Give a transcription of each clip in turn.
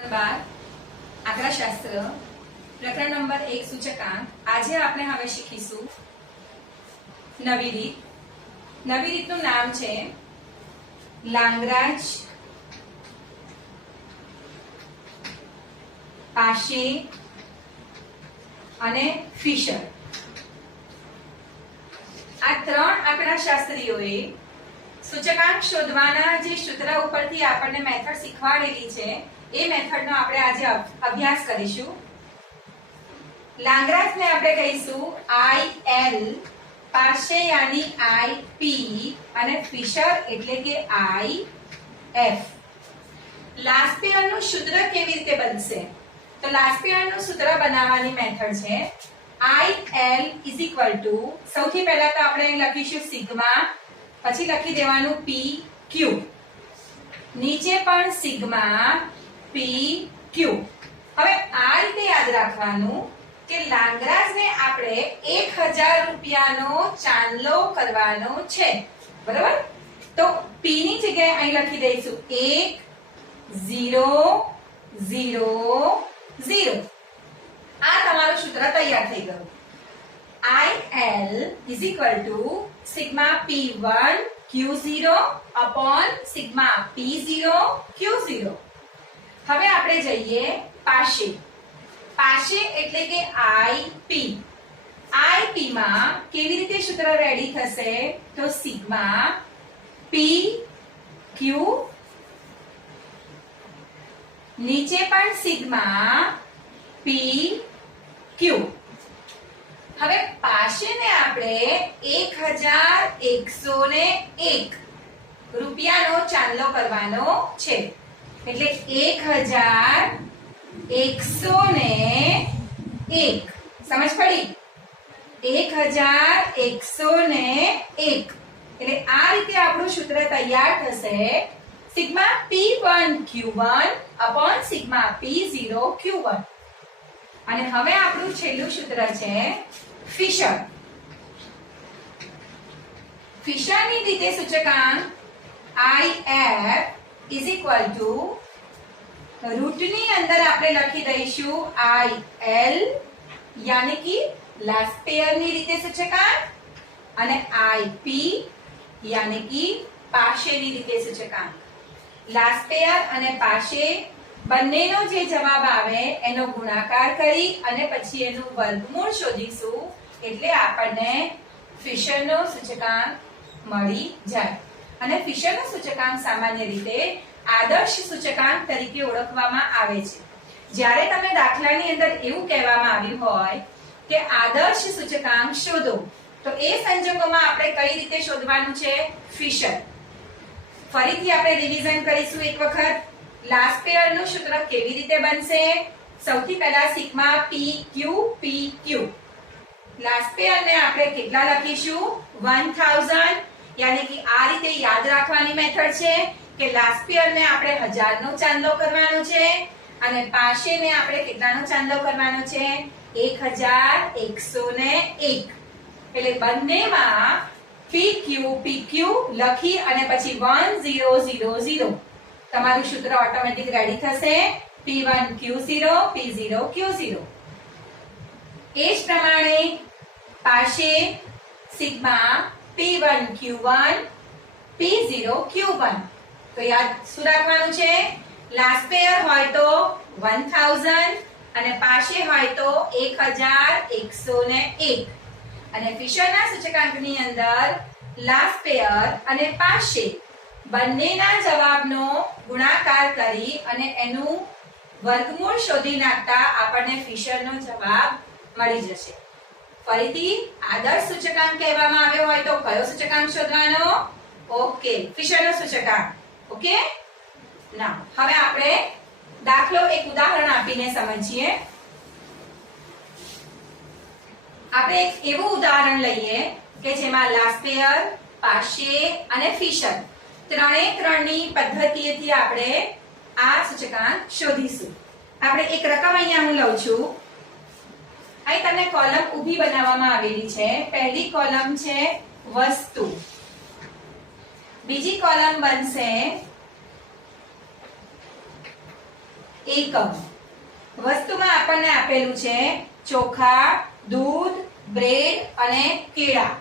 12 આંકડાશાસ્ત્ર પ્રકરણ નંબર 1 સૂચકાંક। આજે આપણે હવે શીખીશું નવી રીત। નવી રીતનું નામ છે લાંગરાજ, પાશે અને ફિશર। આ ત્રણ આંકડાશાસ્ત્રીઓએ સૂચકાંક શોધવાના જે સૂત્ર ઉપરથી આપણને મેથડ શીખવાડેલી છે એ મેથડનો આપણે આજે અભ્યાસ કરીશું। લાંગરાજને આપણે કહીશું IL, પાશે યાની IP અને ફિશર એટલે કે IF। લાસ્પેયરનું સૂત્ર કેવી રીતે બનશે? તો લાસ્પેયરનું સૂત્ર બનાવવાની મેથડ છે IL સૌથી પહેલા તો આપણે લખીશું સિગ્મા, પછી લખી દેવાનું PQ, નીચે પણ સિગ્મા PQ। હવે આ રીતે યાદ રાખવાનું કે લાંગરાજને આપણે 1000 રૂપિયાનો ચાંદલો કરવાનો છે, બરાબર? તો P ની જગ્યાએ અહીં લખી દઈશું 1 0 0 0। આ તમારું સૂત્ર તૈયાર થઈ ગયું। IL sigma P1 Q0 upon sigma P0 Q0। હવે આપણે જઈએ પાશે। પાશે એટલે કે IP। IP માં કેવી રીતે સૂત્ર રેડી થશે? તો સિગ્મા PQ, નીચે પણ સિગ્મા PQ। હવે પાશેને આપણે 1101 રૂપિયાનો ચાંદલો કરવાનો છે, એટલે 1101 સમજ પડી? 1101 એટલે આ રીતે આપણું સૂત્ર તૈયાર થશે sigma P1 Q1 upon sigma P0 Q1। અને હવે આપણું છેલ્લું સૂત્ર છે ફિશર। ફિશરની રીતે સૂચકાંક IF રૂટની અંદર આપણે લખી દઈશું IL યાની કે લાસ્પેયરની રીતે સૂચકાંક, અને IP યાની કે પાશેની રીતે સૂચકાંક। લાસ્પેયર અને પાશે બંનેનો જે જવાબ આવે એનો ગુણાકાર કરી અને પછી એનું વર્ગમૂળ શોધીશું, એટલે આપણને ફિશરનો સૂચકાંક મળી જાય। અને ફિશરનો સૂચકાંક સામાન્ય રીતે આદર્શ સૂચકાંક તરીકે ઓળખવામાં આવે છે। જ્યારે તમે દાખલાની અંદર એવું કહેવામાં આવ્યું હોય કે આદર્શ સૂચકાંક શોધો, તો એ સંજોગોમાં આપણે કઈ રીતે શોધવાનું છે? ફિશર। ફરીથી આપણે રિવિઝન કરીશું એક વખત। લાસ્પેયરનું સૂત્ર કેવી રીતે બનશે? સૌથી પહેલા સિગ્મા PQ લાસ્પેયરને આપણે કેટલા લખીશું? 1000, યાની કે આ રીતે યાદ રાખવાની મેથડ છે કે લાસ્પેયરને આપણે 1000 નો ચાંદલો કરવાનો છે અને પાશેને આપણે કેટલાનો ચાંદલો કરવાનો છે? 1101। એટલે બંનેમાં PQ લખી અને પછી 1000 તમારું સૂત્ર ઓટોમેટિક રેડી થશે P1 Q0 P0 Q0। એ જ પ્રમાણે પાશે sigma P1 Q1 P0 Q1। તો યાદ શું રાખવાનું છે? લાસ્પેયર હોય તો 1000 અને પાશે હોય તો 1101। અને ફિશરના સૂચકાંકની અંદર લાસ્પેયર અને પાશે બંનેના જવાબનો ગુણાકાર કરી અને એનું વર્ગમૂળ શોધી નાખતા આપણને ફિશરનો જવાબ મળી જશે। ફરીથી આદર્શ સૂચકાંક કહેવામાં આવ્યો હોય તો કયો સૂચકાંક શોધવાનો? ઓકે, ફિશરનો સૂચકાંક। ઓકે, ના હવે આપણે દાખલો એક ઉદાહરણ આપીને સમજીએ। આપણે એક એવું ઉદાહરણ લઈએ કે જેમાં લાસ્પેયર, પાશે અને ફિશર ત્રણેની પદ્ધતિએથી આપણે આ સૂચકાંક શોધીશું। આપણે એક રકમ અહીંયા હું લઉં છું। અહીં તમને કોલમ ઊભી બનાવવામાં આવેલી છે। પહેલી કોલમ છે વસ્તુ, બીજી કોલમ બનશે એકમ. વસ્તુમાં આપણને આપેલું છે ચોખા, દૂધ, બ્રેડ અને કેળા.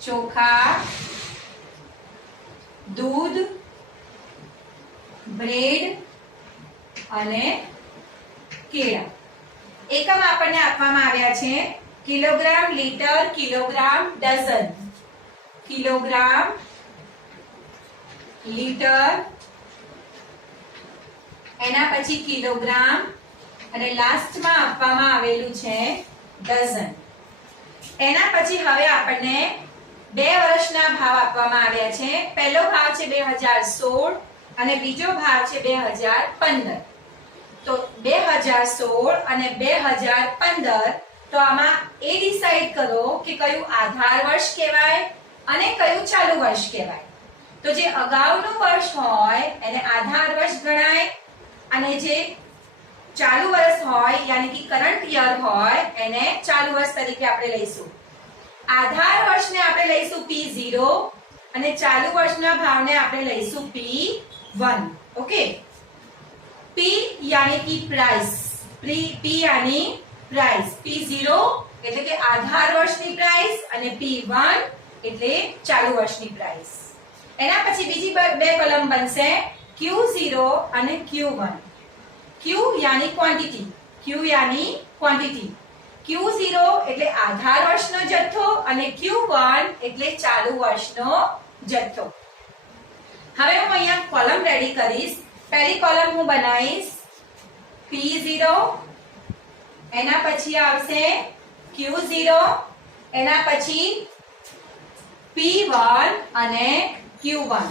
ચોખા, દૂધ, બ્રેડ અને કેળા. એકમ આપણને આપવામાં આવ્યા છે kilogram, litre, kilogram, dozen. Kilogram, litre, એના પછી કિલોગ્રામ અને લાસ્ટમાં આપવામાં આવેલું છે ડઝન. એના પછી હવે આપણને 2 વર્ષના ભાવ આપવામાં આવ્યા છે. પહેલો ભાવ છે 2016 અને બીજો ભાવ છે 2015. તો 2016 અને 2015, તો આમાં એ ડિસાઈડ કરો કે કયું આધાર વર્ષ કહેવાય અને કયું ચાલુ વર્ષ કહેવાય. તો જે અગાઉનું વર્ષ હોય એને આધાર વર્ષ ગણાય અને જે ચાલુ વર્ષ હોય યાની કે કરંટ યર હોય એને ચાલુ વર્ષ તરીકે આપણે લઈશું. આધાર વર્ષને આપણે લઈશું P0 અને ચાલુ વર્ષના ભાવને આપણે લઈશું P1. ઓકે. P यानी कि प्राइस, P यानी प्राइस. P0 એટલે કે આધાર વર્ષની પ્રાઇસ અને P1 એટલે ચાલુ વર્ષની પ્રાઇસ. એના પછી બીજી બે કોલમ બનશે Q0 અને Q1. Q यानी ક્વોન્ટિટી, Q यानी ક્વોન્ટિટી. Q0 એટલે આધાર વર્ષનો જથ્થો અને Q1 એટલે ચાલુ વર્ષનો જથ્થો. હવે હું અહીંયા કોલમ રેડી કરીશ. પહેલી કોલમ હું બનાવીશ P0, એના પછી આવશે Q0, એના પછી P1 અને Q1.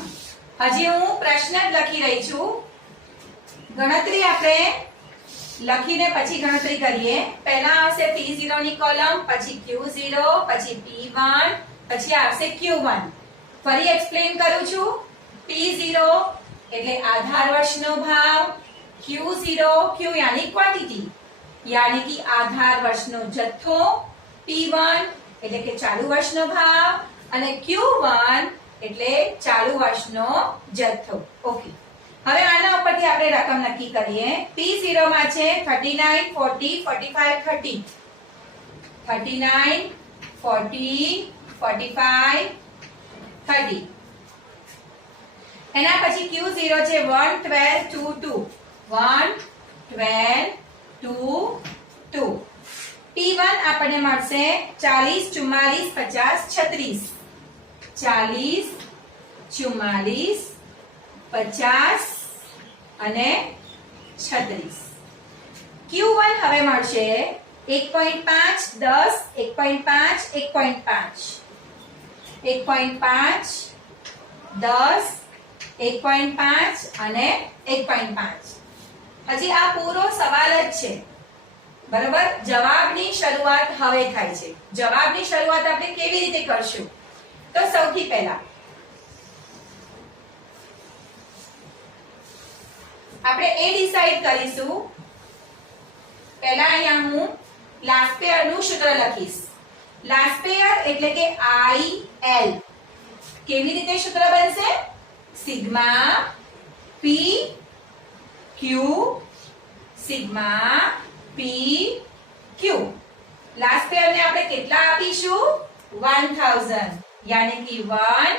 હજી હું પ્રશ્ન જ લખી રહી છું. ગણતરી આપણે લખીને પછી ગણતરી કરીએ. પહેલા આવશે P0 ની કોલમ, પછી Q0, પછી P1, પછી આવશે Q1. ફરી એક્સપ્લેન કરું છું. P0 એટલે આધાર વર્ષનો ભાવ, Q0, Q यानी ક્વોન્ટિટી यानी कि આધાર વર્ષનો જથ્થો, P1 એટલે કે ચાલુ વર્ષનો ભાવ અને Q1 એટલે ચાલુ વર્ષનો જથ્થો. ઓકે. હવે આના ઉપરથી આપણે રકમ નક્કી કરીએ. P0 માં છે 39, 40, 45, 30. 39, 40, 45, 30. એના પછી Q0 છે 1, 12, 2, 2. 1, 12, 2, 2. P1 આપણને મળશે 40, 44, 50, 36. 40, 44, 50 અને 36. Q1 હવે મળશે 1.5, 10, 1.5, 1.5. 1.5, 10, 1.5 અને 1.5. હજી આ પૂરો સવાલ જ છે. બરાબર. જવાબની શરૂઆત હવે થાય છે. જવાબની શરૂઆત આપણે કેવી રીતે કરશું? તો સૌથી પહેલા આપણે એ ડિસાઈડ કરીશું. પહેલા અહીંયા હું લાસ્ટ પેયર નું સૂત્ર લખીશ. લાસ્ટ પેયર એટલે કે IL. કેવી રીતે સૂત્ર બનશે? Sigma P Q, sigma P Q. Last payer ને આપણે કેટલા આપીશું? 1000 यानी कि 1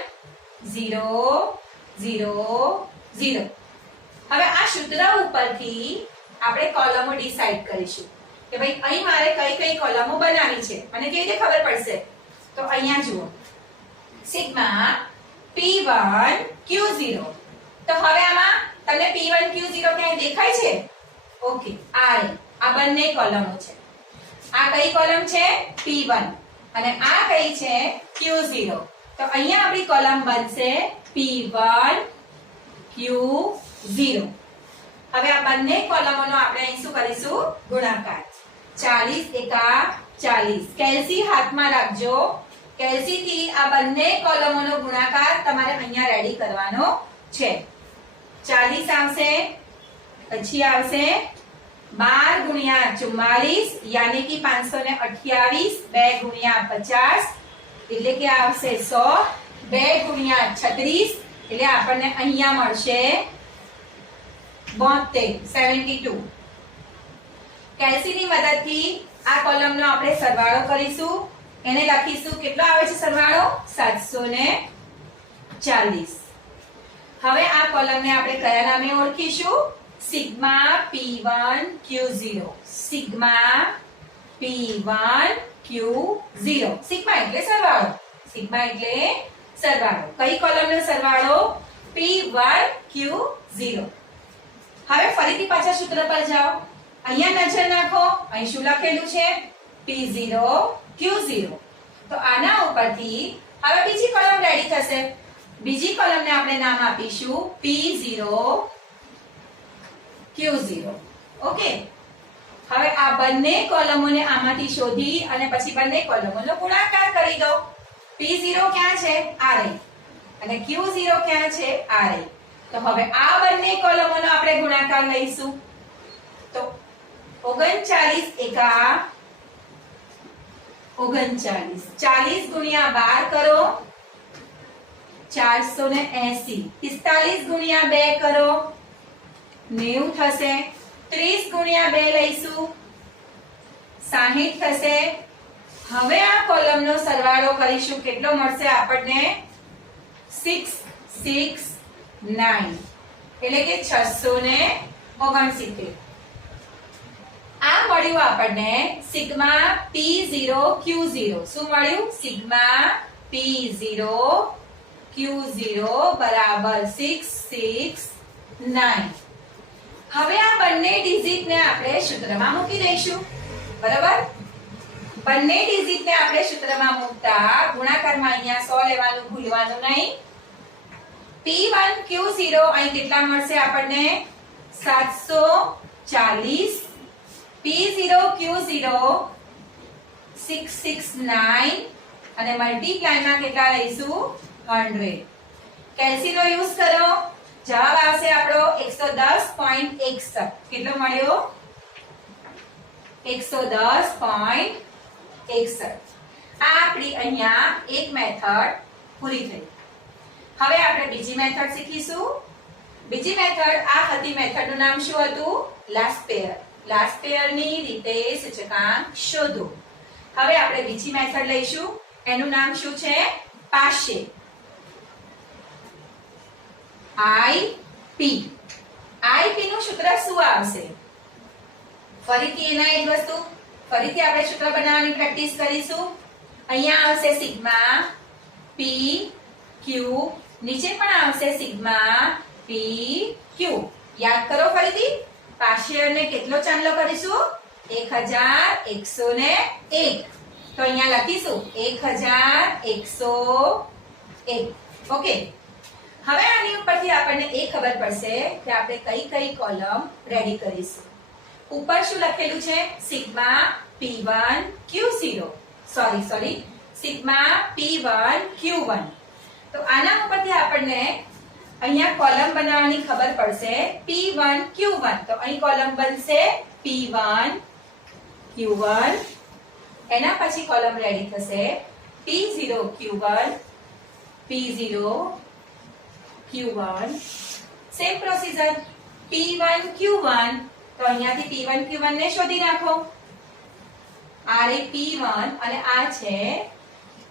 0 0 0. હવે આ સૂત્ર ઉપરથી આપણે કોલમો ડિસાઈડ કરીશું કે ભાઈ અહીં મારે કઈ કઈ કોલમો બનાવવી છે. મને કેવી રીતે ખબર પડશે? તો અહીંયા જુઓ. Sigma P1 Q0. તો હવે આમાં તમને P1 Q0 ક્યાંય દેખાય છે? ઓકે. આ બંને કોલમો છે. આ કઈ કોલમ છે? P1 અને આ કઈ છે? Q0. તો અહીંયા આપણી કોલમ બનશે P1 Q0. હવે આ બંને કોલમોનો આપણે અહીં શું કરીશું? ગુણાકાર. 40 એકા 40. કેલ્સી હાથમાં રાખજો. કેલ્સી થી આ બંને કોલમોનો ગુણાકાર તમારે અહીંયા રેડી કરવાનો છે. 40 આવશે, પછી આવશે 12 ગુણ્યા 44 यानी कि 528. 2 ગુણ્યા 50 એટલે કે આવશે 100. 2 ગુણ્યા 36 એટલે આપણને અહીંયા મળશે 72 કેલ્સીની મદદથી આ કોલમનો આપણે સરવાળો કરીશું. એને લખીશું, કેટલો આવે છે સરવાળો? 740. હવે આ કોલમને આપણે કયા નામે ઓળખીશું? Sigma P1 Q0. Sigma P1 Q0. Sigma એટલે સરવાળો. સિગ્મા એટલે સરવાળો. કઈ કોલમનો સરવાળો? P1 Q0. હવે ફરીથી પાછા સૂત્ર પર જાઓ. અહીંયા નજર નાખો, અહીં શું લખેલું છે? P0 Q0. તો આના ઉપરથી હવે બીજી કોલમ રેડી થશે. બીજી કોલમને આપણે નામ આપીશું P0 Q0. ઓકે. હવે આ બંને કોલમોને આમાંથી શોધી અને પછી બંને કોલમોનો ગુણાકાર કરી દો. P0 ક્યાં છે? આ રહી. અને Q0 ક્યાં છે? આ રહી. તો હવે આ બંને કોલમોનો આપણે ગુણાકાર લઈશું. તો 39 એકા 39. 40 ગુણ્યા 12 કરો 480. 45 ગુણ્યા 2 કરો 90 થશે. 30 ગુણ્યા 2 લઈશું 60 થશે. હવે આ કોલમનો સરવાળો કરીશું. કેટલો મળશે આપણને? 669 એટલે કે 669. આ મળ્યું આપણને સિગ્મા P0 Q0. શું મળ્યું? સિગ્મા P0 Q0 બરાબર 669. હવે આ બંને ડિજિટને આપણે સૂત્રમાં મૂકી દઈશું. બરાબર? બંને ડિજિટને આપણે સૂત્રમાં મૂકતા ગુણાકારમાં અહીંયા 100 લેવાનું ભૂલવાનું નહીં. P1 Q0 અહીં કેટલા મળશે આપણને? 740. P0 Q0 669 અને મલ્ટીપ્લાયમાં કેટલા લઈશું? 100. કેલ્સીનો યુઝ કરો. જવાબ આવશે આપણો 110.61. કેટલો મળ્યો? 110.61. આ આપણી અહીંયા એક મેથડ પૂરી થઈ. હવે આપણે બીજી મેથડ શીખીશું. બીજી મેથડ આ હતી. મેથડનું નામ શું હતું? Last payer. લાસ્ટ પેયરની રીતે સૂચકાંક શોધો. હવે આપણે બીજી મેથડ લઈશું. એનું નામ શું છે? પાશે. IP. IP નું સૂત્ર શું આવશે? ફરીથી એના એ જ વસ્તુ. ફરીથી આપણે સૂત્ર બનાવવાની પ્રેક્ટિસ કરીશું. અહીંયા આવશે સિગ્મા P Q. નીચે પણ આવશે સિગ્મા P Q. યાદ કરો ફરીથી. પાશિયરને કેટલો ચાંદલો કરીશું? 1101. તો અહીંયા લખીશું 1101. ઓકે. હવે આની ઉપરથી આપણને એ ખબર પડશે કે આપણે કઈ કઈ કોલમ રેડી કરીશું. ઉપર શું લખેલું છે? Sigma P1 Q0. Sorry sigma P1 Q1. તો આના ઉપરથી આપણને અહીંયા કોલમ બનાવવાની ખબર પડશે. P1 Q1. તો અહીં કોલમ બનશે P1 Q1. એના પછી કોલમ રેડી થશે P0 Q1 P0 Q1. Same procedure. P1 Q1. તો અહીંયાથી P1 Q1 ને શોધી નાખો. આ રે P1 અને આ છે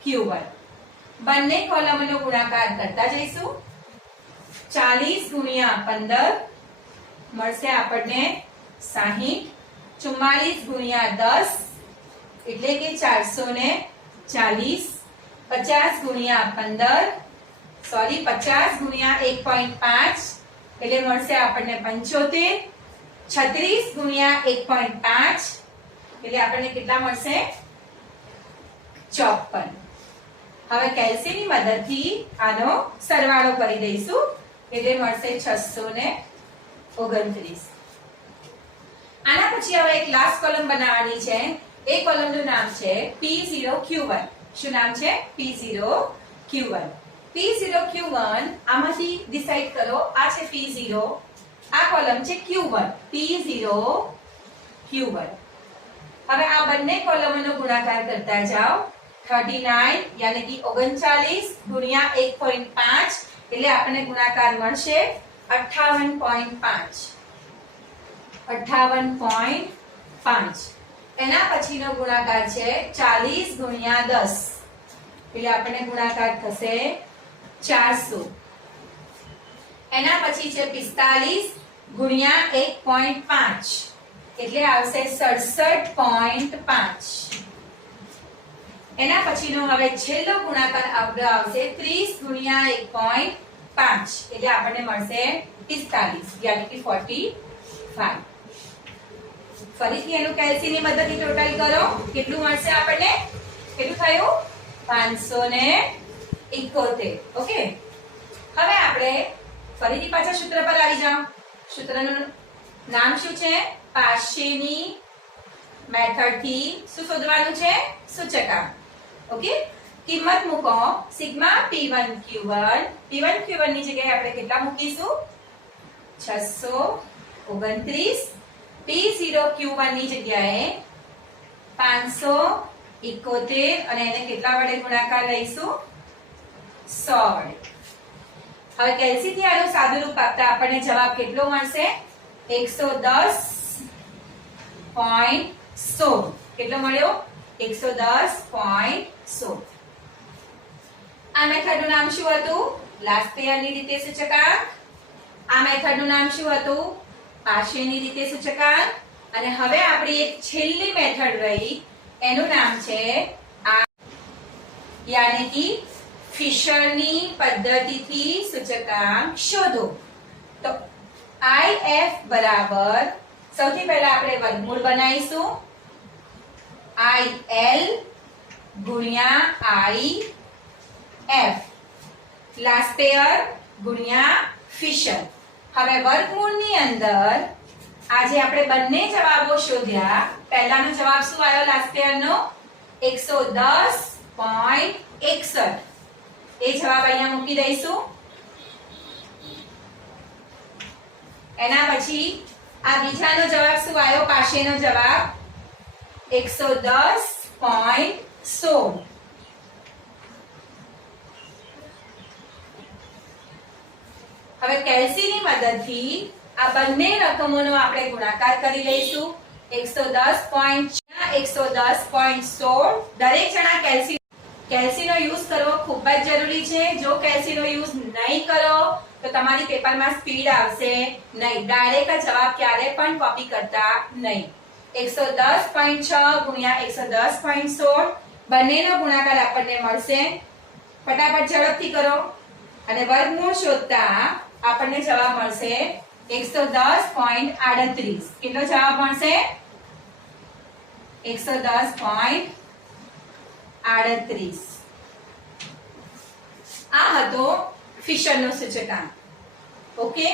Q1. બંને કોલમનો ગુણાકાર કરતા જઈશું. 40 ગુણ્યા 15 મળશે આપણને 60. 44 ગુણ્યા 10 એટલે કે 440. 50 ગુણ્યા 15 50 ગુણ્યા 1.5 એટલે મળશે આપણને 75. 36 ગુણ્યા 1.5 એટલે આપણને કેટલા મળશે? 54. હવે કેલ્સીની મદદથી આનો સરવાળો કરી દઈશું એટલે મળશે 629. આના પછી હવે એક લાસ્ટ કોલમ બનાવવાની છે. એ કોલમનું નામ છે P0 Q1. શું નામ છે? P0 Q1. P0 Q1 આમાંથી ડિસાઈડ કરો. આ છે P0. આ કોલમ છે Q1. P0 Q1. હવે આ બંને કોલમોનો ગુણાકાર કરતા જાઓ. 39 यानी कि 39 गुणिया 1.5 એટલે આપણને ગુણાકાર મળશે 58.5. 58.5. એના પછીનો ગુણાકાર છે 40 ગુણ્યા 10, એટલે આપણને ગુણાકાર થશે 400. એના પછી છે 45 ગુણ્યા 1.5, એટલે આવશે 67.5. એના પછીનો હવે છેલ્લો ગુણાકાર આવશે 30 ગુણ્યા 1.5, એટલે આપણને મળશે 45, યાની કે 45. ફરીથી એનું કેલ્સી ની મદદથી ટોટલ કરો, કેટલું મળશે આપણને? કેટલું થયું? 571. ઓકે, હવે આપણે ફરીથી પાછા સૂત્ર પર આવી જાઓ. સૂત્રનું નામ શું છે? પાશેની મેથડ થી શું શોધવાનું છે? સૂચકાંક. ઓકે, કિંમત મૂકો. Sigma P1 Q1, P1 Q1 ની જગ્યાએ આપણે કેટલા મૂકીશું? 629. P0 Q1 ની જગ્યાએ 571, અને એને કેટલા વડે ગુણાકાર લઈશું? 100 વડે. હવે કેલ્સી થી આનું સાદું રૂપ આપતા આપણને જવાબ કેટલો મળશે? 110.16. કેટલો મળ્યો? 110.16. આ મેથડનું નામ શું હતું? લાસ્પેયરની રીતે સૂચકાંક. આ મેથડનું નામ શું હતું? પાશેની રીતે સૂચકાંક. અને હવે આપણી એક છેલ્લી મેથડ રહી, એનું નામ છે યાની કે ફિશરની પદ્ધતિથી સૂચકાંક શોધો. તો IF બરાબર, સૌથી પહેલા આપણે વર્ગમૂળ બનાવીશું. IL ગુણ્યા IF, લાસ્પેયર ગુણ્યા ફિશર. હવે વર્ગમૂળની અંદર આજે આપણે બંને જવાબો શોધ્યા. પહેલાનો જવાબ શું આવ્યો લાસ્પેયરનો? 110.61. એ જવાબ અહીંયા મૂકી દઈશું. એના પછી આ બીજાનો જવાબ શું આવ્યો? પાશેનો જવાબ 110.16. હવે કેલ્સીની મદદથી આ બંને રકમોનો આપણે ગુણાકાર કરી લઈશું. 110.16. દરેક જણા કેલ્સીનો યુઝ કરવો ખૂબ જ જરૂરી છે. જો કેલ્સીનો યુઝ નહીં કરો તો તમારી પેપરમાં સ્પીડ આવશે નહીં. ડાયરેક્ટ જવાબ ક્યારે પણ કોપી કરતા નહીં. 110.6 ગુણ્યા 110.16, બંનેનો ગુણાકાર આપણને મળશે. ફટાફટ ઝડપથી કરો. અને વર્ગમૂળ શોધતા આપણને જવાબ મળશે 110.38. કેટલો જવાબ મળશે? 110.38. આ હતો ફિશરનો સૂચકાંક. ઓકે.